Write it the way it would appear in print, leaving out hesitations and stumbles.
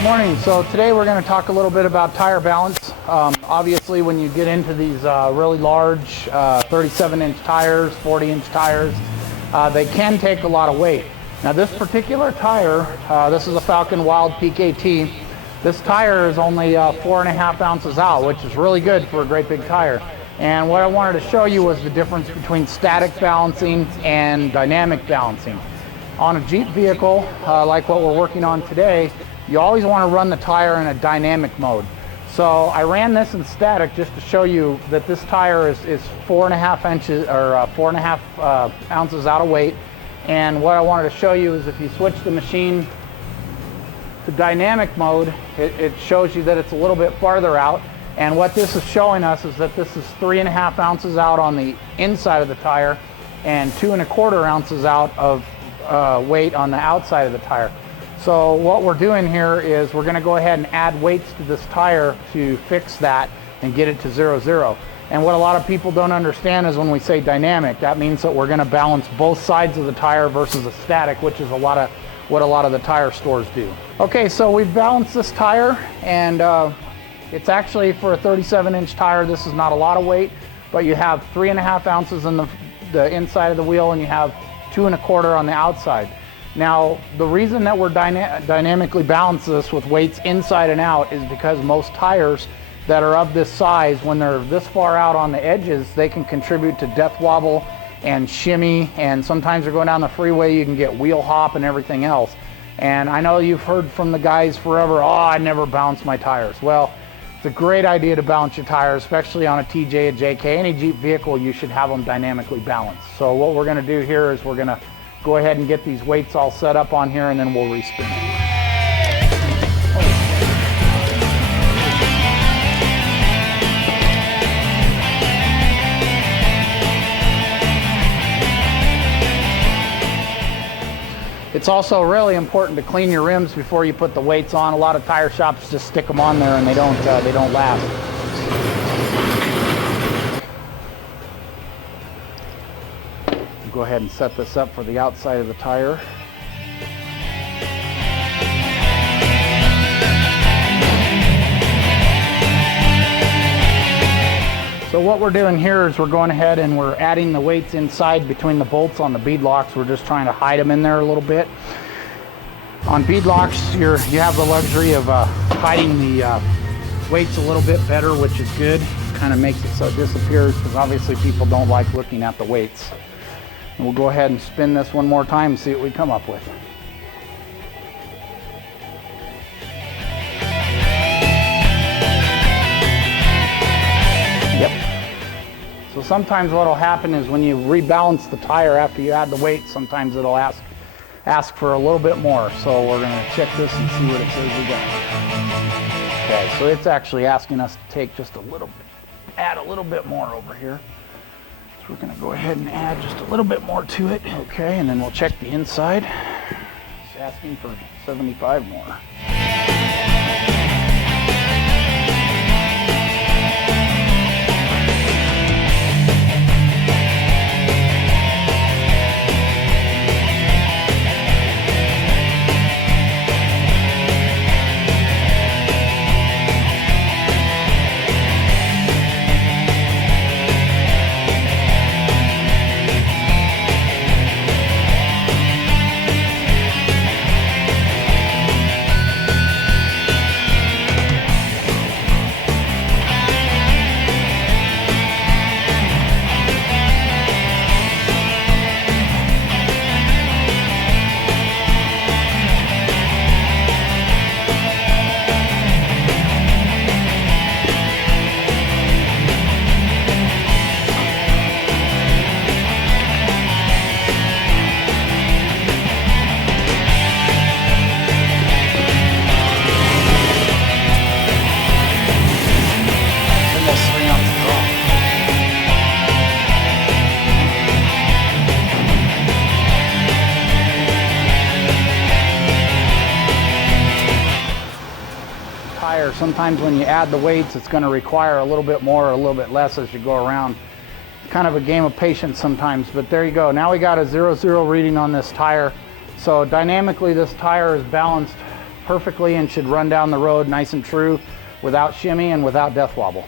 Good morning. So today we're going to talk a little bit about tire balance. Obviously when you get into these really large 37-inch tires, 40-inch tires, they can take a lot of weight. Now this particular tire, this is a Falcon Wild Peak AT. This tire is only 4.5 ounces out, which is really good for a great big tire. And what I wanted to show you was the difference between static balancing and dynamic balancing. On a Jeep vehicle, like what we're working on today, you always want to run the tire in a dynamic mode. So I ran this in static just to show you that this tire is 4.5 inches or 4.5 ounces out of weight. And what I wanted to show you is if you switch the machine to dynamic mode, it shows you that it's a little bit farther out. And what this is showing us is that this is 3.5 ounces out on the inside of the tire and 2.25 ounces out of weight on the outside of the tire. So what we're doing here is we're going to go ahead and add weights to this tire to fix that and get it to 0-0. And what a lot of people don't understand is when we say dynamic, that means that we're going to balance both sides of the tire versus a static, which is what a lot of the tire stores do. Okay, so we've balanced this tire, and it's actually for a 37-inch tire. This is not a lot of weight, but you have 3.5 ounces in the inside of the wheel, and you have 2.25 on the outside. Now, the reason that we're dynamically balance this with weights inside and out is because most tires that are of this size, when they're this far out on the edges, they can contribute to death wobble and shimmy, and sometimes they're going down the freeway, you can get wheel hop and everything else. And I know you've heard from the guys forever, oh, I never bounce my tires. Well, it's a great idea to balance your tires, especially on a TJ, a JK, any Jeep vehicle, you should have them dynamically balanced. So what we're gonna do here is we're gonna go ahead and get these weights all set up on here, and then we'll respin it. It's also really important to clean your rims before you put the weights on. A lot of tire shops just stick them on there and they don't last. Go ahead and set this up for the outside of the tire. So what we're doing here is we're going ahead and we're adding the weights inside between the bolts on the bead locks. We're just trying to hide them in there a little bit. On bead locks, you have the luxury of hiding the weights a little bit better, which is good. Kind of makes it so it disappears, because obviously people don't like looking at the weights. And we'll go ahead and spin this one more time and see what we come up with. So sometimes what will happen is when you rebalance the tire after you add the weight, sometimes it'll ask for a little bit more. So we're going to check this and see what it says we got. Okay, so it's actually asking us to take just a little bit, add a little bit more over here. So we're going to go ahead and add just a little bit more to it. Okay, and then we'll check the inside. It's asking for 75 more. Sometimes when you add the weights, it's going to require a little bit more or a little bit less as you go around. It's kind of a game of patience sometimes, but there you go. Now we got a 0-0 reading on this tire. So dynamically this tire is balanced perfectly and should run down the road nice and true without shimmy and without death wobble.